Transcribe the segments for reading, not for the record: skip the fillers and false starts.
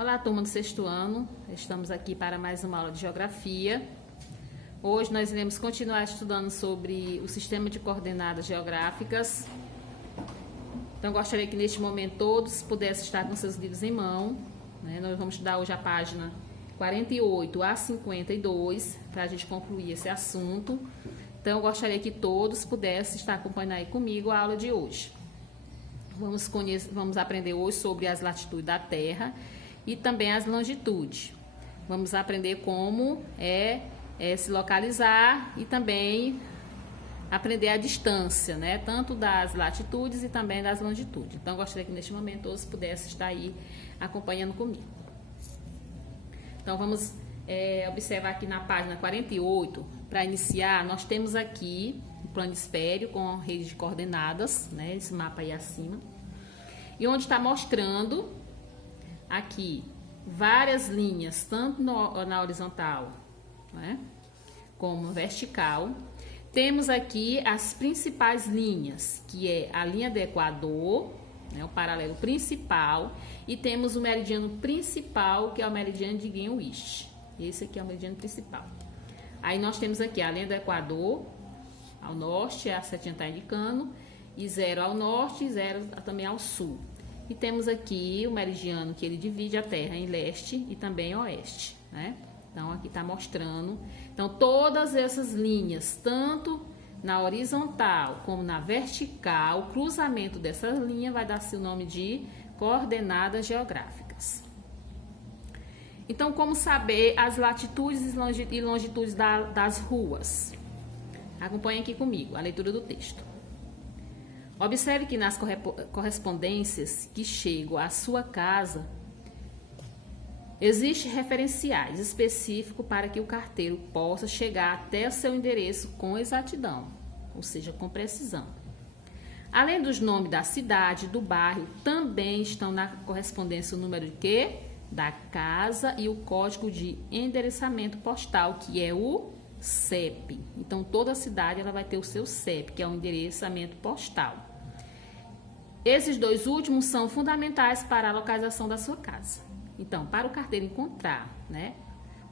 Olá, turma do sexto ano. Estamos aqui para mais uma aula de geografia. Hoje nós iremos continuar estudando sobre o sistema de coordenadas geográficas. Então, gostaria que neste momento todos pudessem estar com seus livros em mão, né? Nós vamos estudar hoje a página 48 a 52 para a gente concluir esse assunto. Então, eu gostaria que todos pudessem estar acompanhando aí comigo a aula de hoje. Vamos aprender hoje sobre as latitudes da Terra e também as longitudes. Vamos aprender como se localizar e também aprender a distância, né? Tanto das latitudes e também das longitudes. Então, gostaria que neste momento todos pudessem estar aí acompanhando comigo. Então, vamos observar aqui na página 48. Para iniciar, nós temos aqui o planisfério com a rede de coordenadas, né? Esse mapa aí acima. E onde está mostrando aqui várias linhas, tanto na horizontal, né, como vertical. Temos aqui as principais linhas, que é a linha do Equador, né, o paralelo principal, e temos o meridiano principal, que é o meridiano de Greenwich. Esse aqui é o meridiano principal. Aí nós temos aqui a linha do Equador, ao norte, a setinha está indicando, e 0 ao norte e 0 também ao sul. E temos aqui o meridiano que ele divide a Terra em leste e também oeste, né? Então, aqui está mostrando. Então, todas essas linhas, tanto na horizontal como na vertical, o cruzamento dessas linhas vai dar-se o nome de coordenadas geográficas. Então, como saber as latitudes e longitudes das ruas? Acompanhe aqui comigo a leitura do texto. Observe que nas correspondências que chegam à sua casa, existem referenciais específicos para que o carteiro possa chegar até o seu endereço com exatidão, ou seja, com precisão. Além dos nomes da cidade, do bairro, também estão na correspondência o número de quê? Da casa e o código de endereçamento postal, que é o CEP. Então, toda cidade ela vai ter o seu CEP, que é o endereçamento postal. Esses dois últimos são fundamentais para a localização da sua casa. Então, para o carteiro encontrar, né,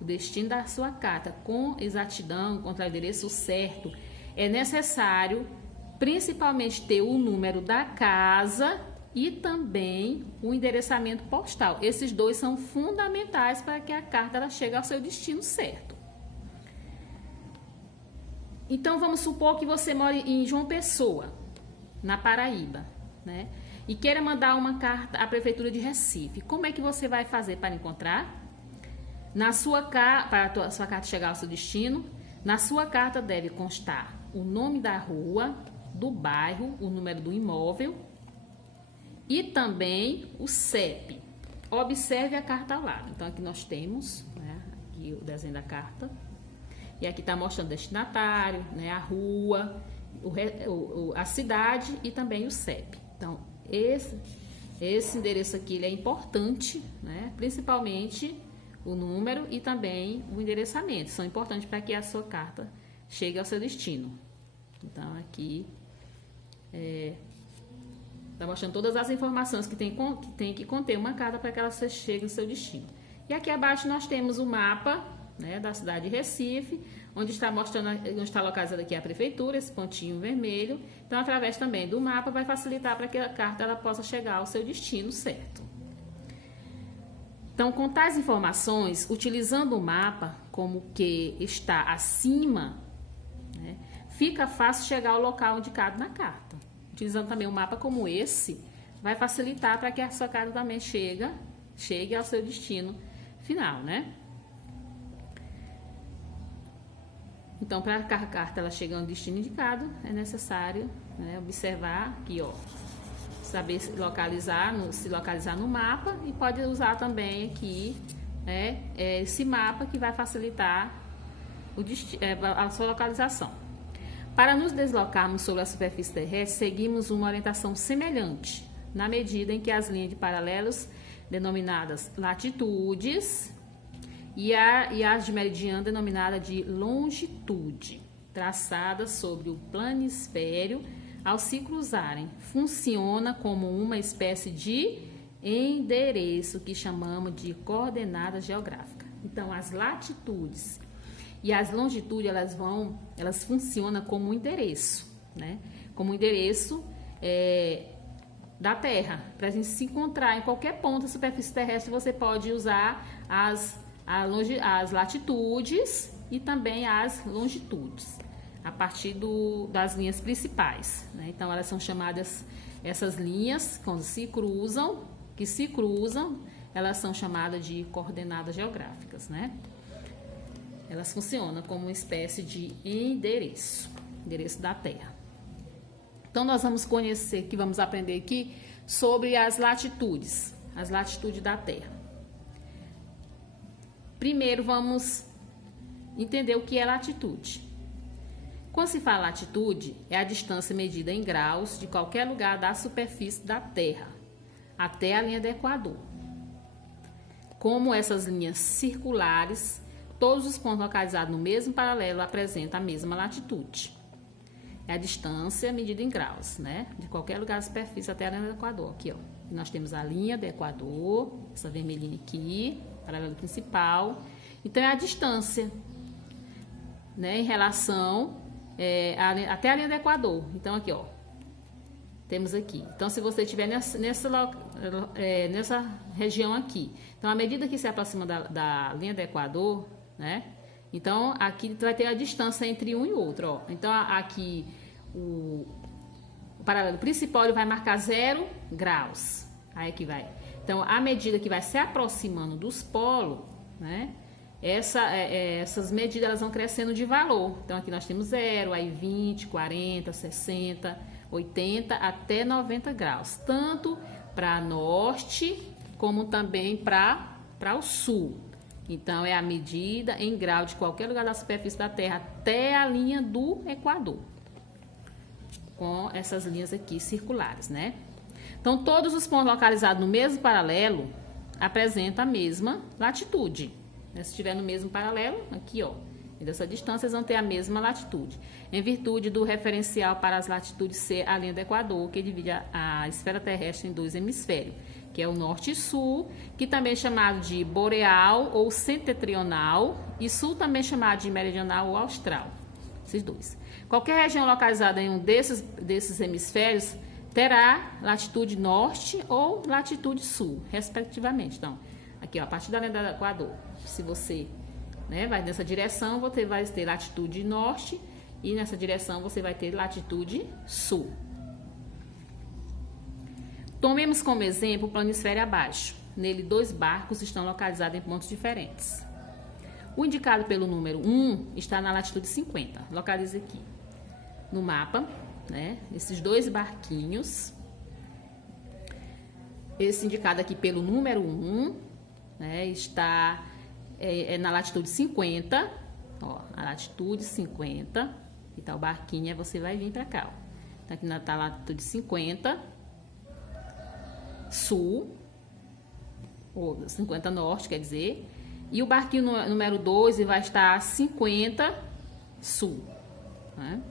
o destino da sua carta com exatidão, encontrar o endereço certo, é necessário principalmente ter o número da casa e também o endereçamento postal. Esses dois são fundamentais para que a carta ela chegue ao seu destino certo. Então, vamos supor que você mora em João Pessoa, na Paraíba, né? E queira mandar uma carta à Prefeitura de Recife. Como é que você vai fazer para encontrar? Para a sua carta chegar ao seu destino, na sua carta deve constar o nome da rua, do bairro, o número do imóvel e também o CEP. Observe a carta ao lado. Então, aqui nós temos, né, aqui o desenho da carta. E aqui está mostrando o destinatário, né, a rua, a cidade e também o CEP. Então, esse endereço aqui ele é importante, né, principalmente o número e também o endereçamento. São importantes para que a sua carta chegue ao seu destino. Então, aqui está mostrando todas as informações que tem que conter uma carta para que ela chegue ao seu destino. E aqui abaixo nós temos o mapa, né, da cidade de Recife, onde está mostrando, onde está localizada aqui a prefeitura, esse pontinho vermelho. Então, através também do mapa, vai facilitar para que a carta ela possa chegar ao seu destino certo. Então, com tais informações, utilizando o mapa como que está acima, né, fica fácil chegar ao local indicado na carta. Utilizando também um mapa como esse, vai facilitar para que a sua carta também chegue ao seu destino final, né? Então, para a carta ela chegar ao destino indicado, é necessário, né, observar aqui, ó, saber se localizar no mapa e pode usar também aqui, né, esse mapa que vai facilitar a sua localização. Para nos deslocarmos sobre a superfície terrestre, seguimos uma orientação semelhante, na medida em que as linhas de paralelos, denominadas latitudes, e as de meridiano, denominada de longitude, traçadas sobre o planisfério, ao se cruzarem, funciona como uma espécie de endereço, que chamamos de coordenada geográfica. Então, as latitudes e as longitudes, elas funcionam como um endereço, né? Como um endereço da Terra. Para a gente se encontrar em qualquer ponto da superfície terrestre, você pode usar as latitudes e também as longitudes, a partir das linhas principais, né? Então, elas são chamadas, essas linhas, quando se cruzam, elas são chamadas de coordenadas geográficas, né? Elas funcionam como uma espécie de endereço da Terra. Então, nós vamos aprender aqui sobre as latitudes da Terra. Primeiro, vamos entender o que é latitude. Quando se fala latitude, é a distância medida em graus de qualquer lugar da superfície da Terra até a linha do Equador. Como essas linhas circulares, todos os pontos localizados no mesmo paralelo apresentam a mesma latitude. É a distância medida em graus, né? De qualquer lugar da superfície até a linha do Equador. Aqui, ó. Nós temos a linha do Equador, essa vermelhinha aqui, paralelo principal. Então, é a distância, né? Em relação até a linha do Equador. Então, aqui, ó. Temos aqui. Então, se você estiver nessa região aqui. Então, à medida que se aproxima da linha do Equador, né? Então, aqui vai ter a distância entre um e outro, ó. Então, aqui o paralelo principal ele vai marcar 0 graus. Aí aqui vai. Então, à medida que vai se aproximando dos polos, né? Essas medidas elas vão crescendo de valor. Então, aqui nós temos 0, aí 20, 40, 60, 80 até 90 graus. Tanto para norte, como também para o sul. Então, é a medida em grau de qualquer lugar da superfície da Terra até a linha do Equador. Com essas linhas aqui circulares, né? Então, todos os pontos localizados no mesmo paralelo apresentam a mesma latitude. Se estiver no mesmo paralelo, aqui, ó, e dessa distância, eles vão ter a mesma latitude. Em virtude do referencial para as latitudes ser a linha do Equador, que divide a esfera terrestre em 2 hemisférios, que é o norte e sul, que também é chamado de boreal ou setentrional, e sul também é chamado de meridional ou austral. Esses dois. Qualquer região localizada em um desses hemisférios terá latitude norte ou latitude sul, respectivamente. Então, aqui, ó, a partir da linha do Equador, se você vai nessa direção, você vai ter latitude norte, e nessa direção você vai ter latitude sul. Tomemos como exemplo o planisfério abaixo. Nele, 2 barcos estão localizados em pontos diferentes. O indicado pelo número 1 está na latitude 50. Localize aqui no mapa, né? Esses 2 barquinhos. Esse indicado aqui pelo número 1, né, está na latitude 50. Ó, a latitude 50. E tá o barquinho, aí você vai vir para cá, ó. Tá aqui na latitude 50. Sul, ou 50 norte, quer dizer, e o barquinho número 2 vai estar a 50 sul, né?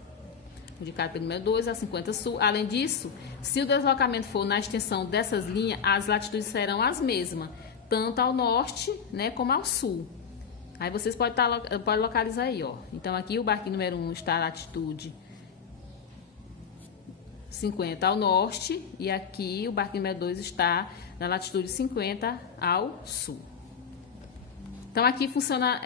Indicado pelo número 2 a 50 sul. Além disso, se o deslocamento for na extensão dessas linhas, as latitudes serão as mesmas, tanto ao norte, né, como ao sul. Aí vocês podem localizar aí, ó. Então, aqui o barquinho número 1 está a latitude 50 ao norte, e aqui o barquinho número 2 está na latitude 50 ao sul. Então, aqui funciona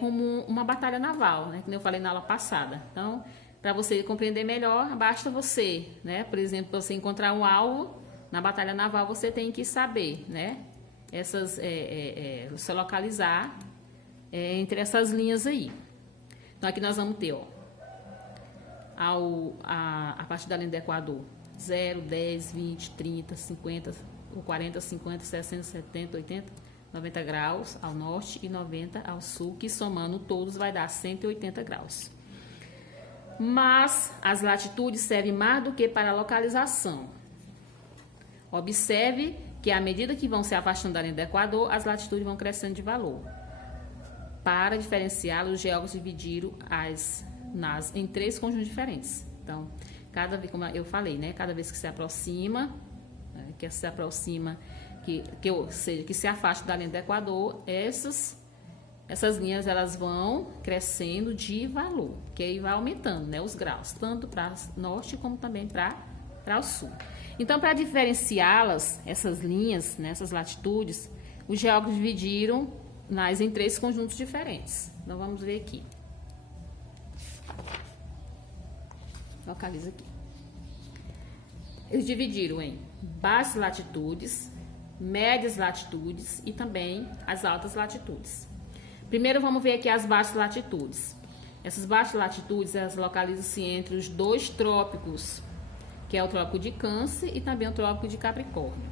como uma batalha naval, né? Como eu falei na aula passada. Então, para você compreender melhor, basta você, né? Por exemplo, você encontrar um alvo na batalha naval, você tem que saber, né? Você localizar entre essas linhas aí. Então, aqui nós vamos ter, ó, a partir da linha do Equador, 0, 10, 20, 30, 50, 40, 50, 60, 70, 80, 90 graus ao norte e 90 ao sul, que somando todos vai dar 180 graus. Mas as latitudes servem mais do que para a localização. Observe que à medida que vão se afastando da linha do Equador, as latitudes vão crescendo de valor. Para diferenciá-los, os geólogos dividiram em 3 conjuntos diferentes. Então, como eu falei, né? Cada vez que se aproxima, ou seja, que se afasta da linha do Equador, essas linhas elas vão crescendo de valor, que aí vai aumentando, né, os graus, tanto para norte como também para o sul. Então, para diferenciá-las, essas linhas, nessas latitudes, os geógrafos dividiram em 3 conjuntos diferentes. Então, vamos ver aqui. Localiza aqui. Eles dividiram em baixas latitudes, médias latitudes e também as altas latitudes. Primeiro vamos ver aqui as baixas latitudes. Essas baixas latitudes, elas localizam-se entre os 2 trópicos, que é o trópico de Câncer e também o trópico de Capricórnio.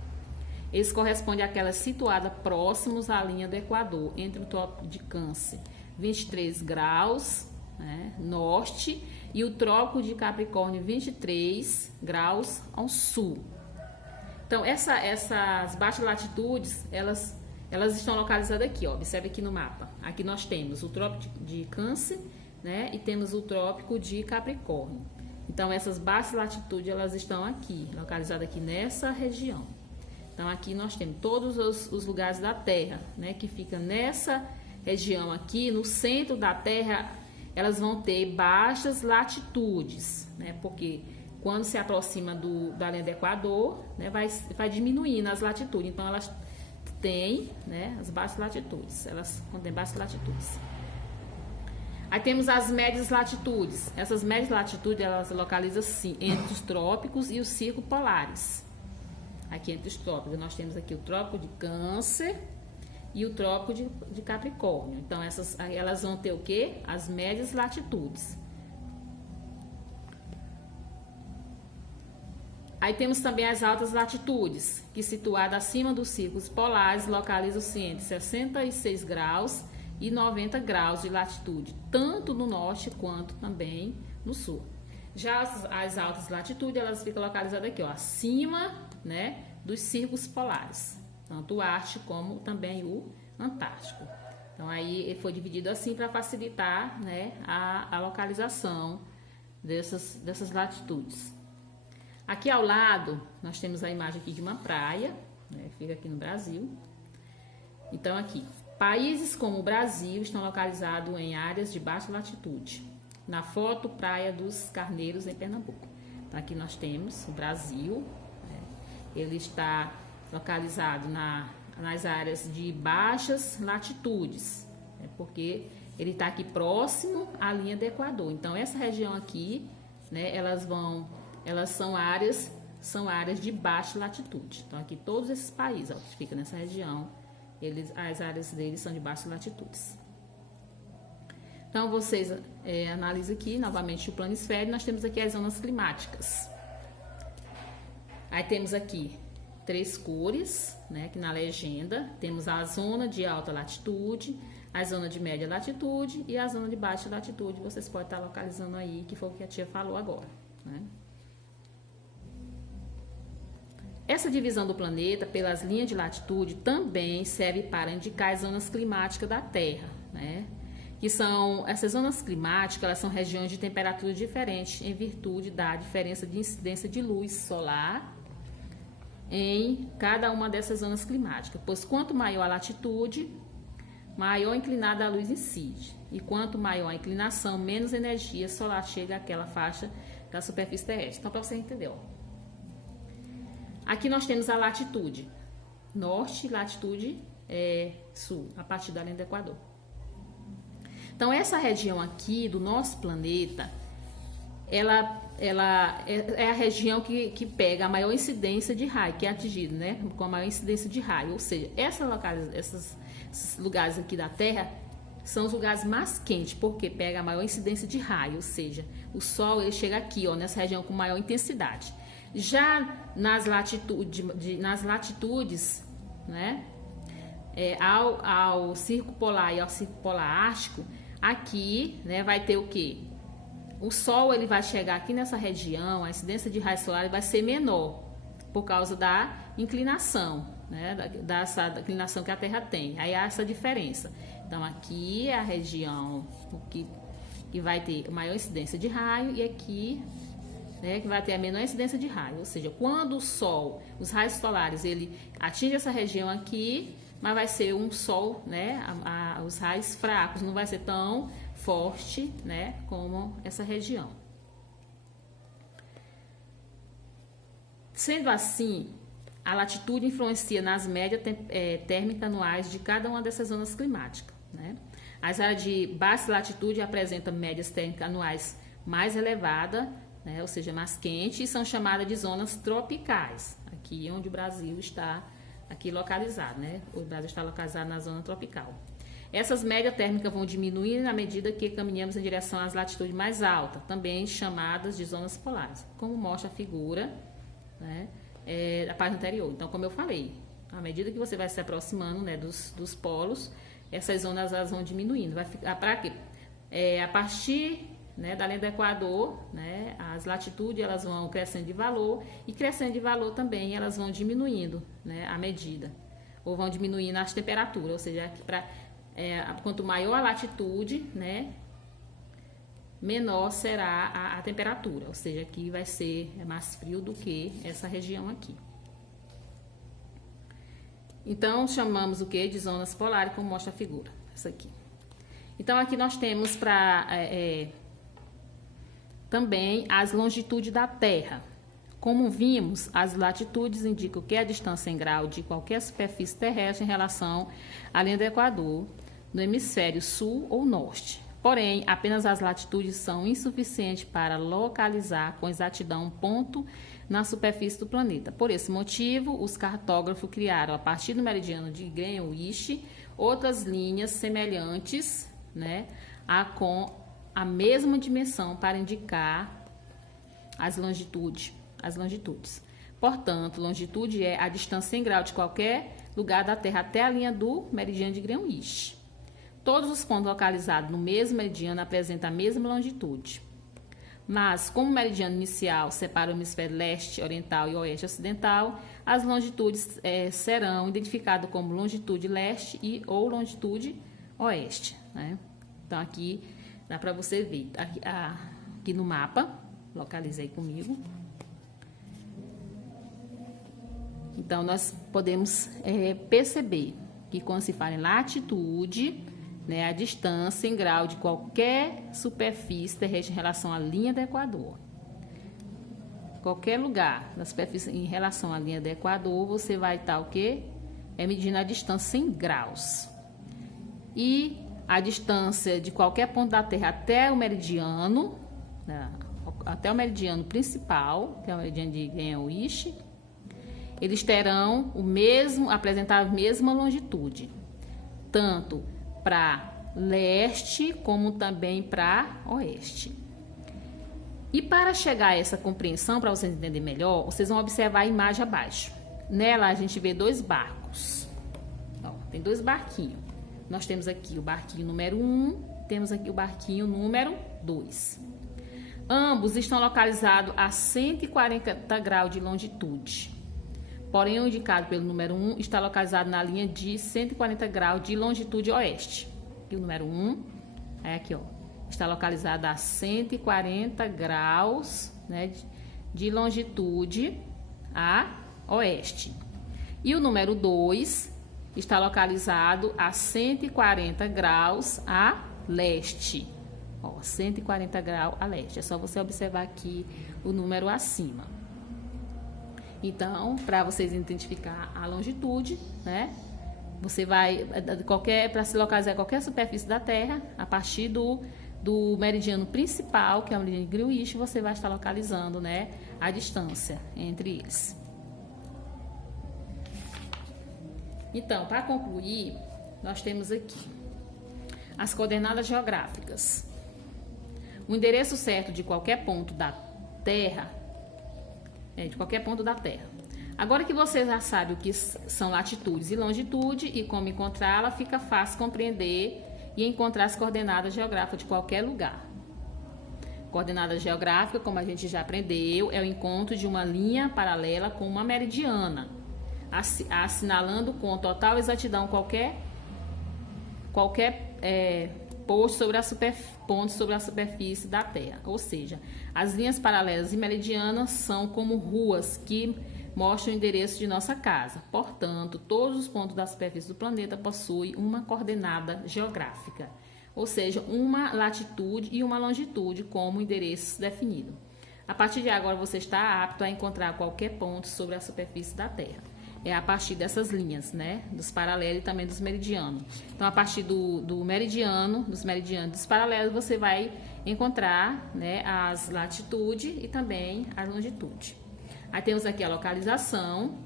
Eles correspondem àquelas situadas próximos à linha do Equador, entre o trópico de Câncer, 23 graus, né, norte, e o trópico de Capricórnio, 23 graus ao sul. Então, essas baixas latitudes, elas estão localizadas aqui, ó. Observe aqui no mapa. Aqui nós temos o trópico de Câncer, né, e temos o trópico de Capricórnio. Então, essas baixas latitudes, elas estão aqui, localizadas aqui nessa região. Então, aqui nós temos todos os lugares da Terra, né, que fica nessa região aqui, no centro da Terra, elas vão ter baixas latitudes, né, porque quando se aproxima da linha do Equador, né, vai diminuindo as latitudes. Então, elas têm, né, as baixas latitudes, elas contêm baixas latitudes. Aí temos as médias latitudes. Essas médias latitudes, elas localizam-se entre os trópicos e os círculos polares. Aqui entre os trópicos, nós temos aqui o trópico de Câncer e o trópico de Capricórnio. Então, elas vão ter o quê? As médias latitudes. Aí temos também as altas latitudes, que situadas acima dos círculos polares, localizam-se entre 66 graus e 90 graus de latitude, tanto no norte quanto também no sul. Já as altas latitudes, elas ficam localizadas aqui, ó, acima, né, dos círculos polares, tanto o Ártico como também o Antártico. Então, aí ele foi dividido assim para facilitar, né, a localização dessas latitudes. Aqui ao lado, nós temos a imagem aqui de uma praia, né, fica aqui no Brasil. Então, aqui, países como o Brasil estão localizados em áreas de baixa latitude. Na foto, Praia dos Carneiros, em Pernambuco. Então, aqui nós temos o Brasil, né, ele está localizado nas áreas de baixas latitudes, né, porque ele está aqui próximo à linha do Equador. Então, essa região aqui, né, elas são áreas de baixa latitude. Então, aqui todos esses países, ó, que ficam nessa região, as áreas deles são de baixas latitudes. Então, vocês analisam aqui novamente o planisfério. Nós temos aqui as zonas climáticas. Aí temos aqui 3 cores, né, aqui na legenda. Temos a zona de alta latitude, a zona de média latitude e a zona de baixa latitude. Vocês podem estar localizando aí, que foi o que a tia falou agora, né? Essa divisão do planeta pelas linhas de latitude também serve para indicar as zonas climáticas da Terra, né? Que são, essas zonas climáticas, elas são regiões de temperatura diferentes em virtude da diferença de incidência de luz solar em cada uma dessas zonas climáticas, pois quanto maior a latitude, maior inclinada a luz incide, e quanto maior a inclinação, menos energia solar chega àquela faixa da superfície terrestre. Então, para você entender, ó. Aqui nós temos a latitude norte, latitude sul, a partir da linha do Equador. Então, essa região aqui do nosso planeta, ela é a região que pega a maior incidência de raio, que é atingida, né, com a maior incidência de raio. Ou seja, esses lugares aqui da Terra são os lugares mais quentes, porque pega a maior incidência de raio, ou seja, o Sol ele chega aqui, ó, nessa região com maior intensidade. Já nas latitudes, né, ao círculo polar e ao círculo polar ártico, aqui, né, vai ter o quê? O Sol ele vai chegar aqui nessa região, a incidência de raio solar vai ser menor, por causa da inclinação, né, da inclinação que a Terra tem. Aí há essa diferença. Então, aqui é a região que vai ter maior incidência de raio e aqui né, que vai ter a menor incidência de raio, ou seja, quando o sol, os raios solares, ele atinge essa região aqui, mas vai ser um sol, né, os raios fracos, não vai ser tão forte, né, como essa região. Sendo assim, a latitude influencia nas médias térmicas anuais de cada uma dessas zonas climáticas, né? As áreas de baixa latitude apresentam médias térmicas anuais mais elevadas, né, ou seja, mais quentes, e são chamadas de zonas tropicais, aqui onde o Brasil está aqui localizado, né? O Brasil está localizado na zona tropical. Essas médias térmicas vão diminuir na medida que caminhamos em direção às latitudes mais altas, também chamadas de zonas polares, como mostra a figura, né, da página anterior. Então, como eu falei, à medida que você vai se aproximando, né, dos polos, essas zonas elas vão diminuindo. Vai ficar para quê? A partir, né, da linha do Equador, né, as latitudes elas vão crescendo de valor, e crescendo de valor também elas vão diminuindo, né, à medida, ou vão diminuindo as temperaturas, ou seja, quanto maior a latitude, né, menor será a temperatura, ou seja, aqui vai ser mais frio do que essa região aqui. Então, chamamos o que? De zonas polares, como mostra a figura, essa aqui. Então, aqui nós temos também as longitudes da Terra. Como vimos, as latitudes indicam que a distância em grau de qualquer superfície terrestre em relação à linha do Equador, no hemisfério sul ou norte. Porém, apenas as latitudes são insuficientes para localizar com exatidão um ponto na superfície do planeta. Por esse motivo, os cartógrafos criaram, a partir do meridiano de Greenwich, outras linhas semelhantes, né, com a mesma dimensão para indicar as longitudes. Portanto, longitude é a distância em grau de qualquer lugar da Terra até a linha do meridiano de Greenwich. Todos os pontos localizados no mesmo meridiano apresentam a mesma longitude. Mas, como o meridiano inicial separa o hemisfério leste oriental e oeste ocidental, as longitudes serão identificadas como longitude leste ou longitude oeste, né? Então, aqui dá para você ver, aqui no mapa, localizei comigo. Então, nós podemos perceber que quando se fala em latitude, né, a distância em grau de qualquer superfície terrestre em relação à linha do Equador. Qualquer lugar da superfície em relação à linha do Equador, você vai estar o quê? Medindo a distância em graus. E a distância de qualquer ponto da Terra até o meridiano, né, até o meridiano principal, que é o meridiano de Greenwich, eles terão apresentar a mesma longitude, tanto para leste como também para oeste. E para chegar a essa compreensão, para vocês entenderem melhor, vocês vão observar a imagem abaixo. Nela a gente vê dois barcos. Ó, tem dois barquinhos. Nós temos aqui o barquinho número 1, temos aqui o barquinho número 2. Ambos estão localizados a 140 graus de longitude. Porém, o indicado pelo número 1 está localizado na linha de 140 graus de longitude oeste. E o número 1 é aqui, ó, está localizado a 140 graus, né, de longitude a oeste. E o número 2 está localizado a 140 graus a leste. Ó, 140 graus a leste. É só você observar aqui o número acima. Então, para vocês identificar a longitude, né, você vai, para se localizar qualquer superfície da Terra, a partir do meridiano principal, que é o meridiano de Greenwich, você vai estar localizando, né, a distância entre eles. Então, para concluir, nós temos aqui as coordenadas geográficas. O endereço certo de qualquer ponto da Terra, Agora que você já sabe o que são latitudes e longitude e como encontrá-la, fica fácil compreender e encontrar as coordenadas geográficas de qualquer lugar. Coordenada geográfica, como a gente já aprendeu, é o encontro de uma linha paralela com uma meridiana, assinalando com total exatidão qualquer pontos sobre a superfície da Terra. Ou seja, as linhas paralelas e meridianas são como ruas que mostram o endereço de nossa casa. Portanto, todos os pontos da superfície do planeta possuem uma coordenada geográfica, ou seja, uma latitude e uma longitude como endereço definido. A partir de agora, você está apto a encontrar qualquer ponto sobre a superfície da Terra. É a partir dessas linhas, né? Dos paralelos e também dos meridianos. Então, a partir dos meridianos dos paralelos, você vai encontrar, né, as latitudes e também a longitude. Aí temos aqui a localização.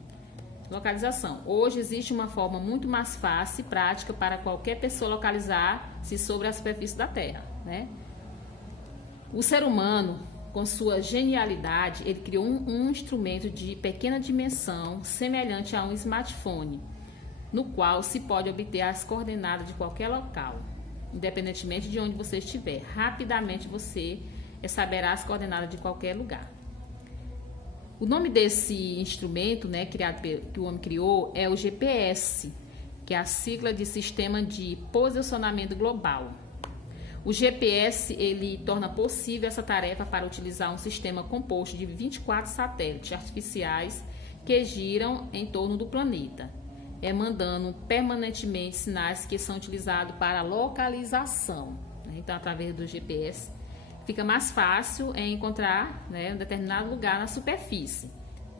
Hoje existe uma forma muito mais fácil e prática para qualquer pessoa localizar-se sobre a superfície da Terra, né? O ser humano, com sua genialidade, ele criou um instrumento de pequena dimensão, semelhante a um smartphone, no qual se pode obter as coordenadas de qualquer local, independentemente de onde você estiver. Rapidamente você saberá as coordenadas de qualquer lugar. O nome desse instrumento, né, que o homem criou, é o GPS, que é a sigla de Sistema de Posicionamento Global. O GPS, ele torna possível essa tarefa para utilizar um sistema composto de 24 satélites artificiais que giram em torno do planeta, mandando permanentemente sinais que são utilizados para localização. Então, através do GPS, fica mais fácil encontrar, né, um determinado lugar na superfície.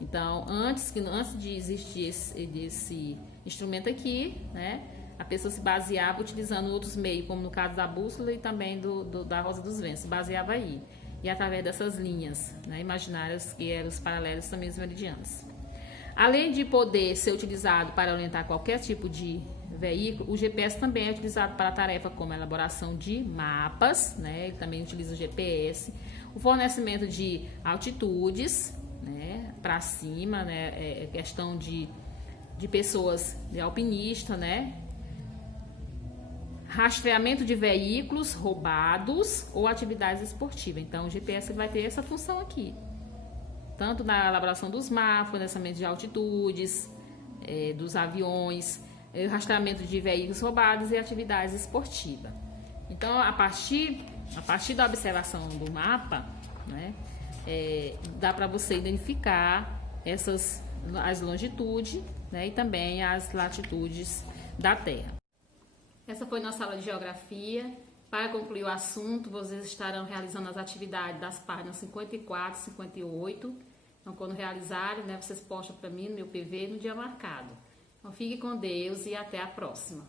Então, antes de existir esse instrumento aqui, né, a pessoa se baseava utilizando outros meios, como no caso da bússola e também da Rosa dos Ventos, se baseava aí. E através dessas linhas, né, imaginárias, que eram os paralelos também os meridianos. Além de poder ser utilizado para orientar qualquer tipo de veículo, o GPS também é utilizado para tarefa como a elaboração de mapas, né, ele também utiliza o GPS, o fornecimento de altitudes, né, para cima, né, questão de pessoas, de alpinista, né, rastreamento de veículos roubados ou atividades esportivas. Então, o GPS vai ter essa função aqui, tanto na elaboração dos mapas, fornecimento de altitudes, dos aviões, rastreamento de veículos roubados e atividades esportivas. Então, a partir da observação do mapa, né, dá para você identificar as longitudes, né, e também as latitudes da Terra. Essa foi nossa aula de geografia. Para concluir o assunto, vocês estarão realizando as atividades das páginas 54 e 58. Então, quando realizarem, né, vocês postam para mim no meu PV no dia marcado. Então, fique com Deus e até a próxima.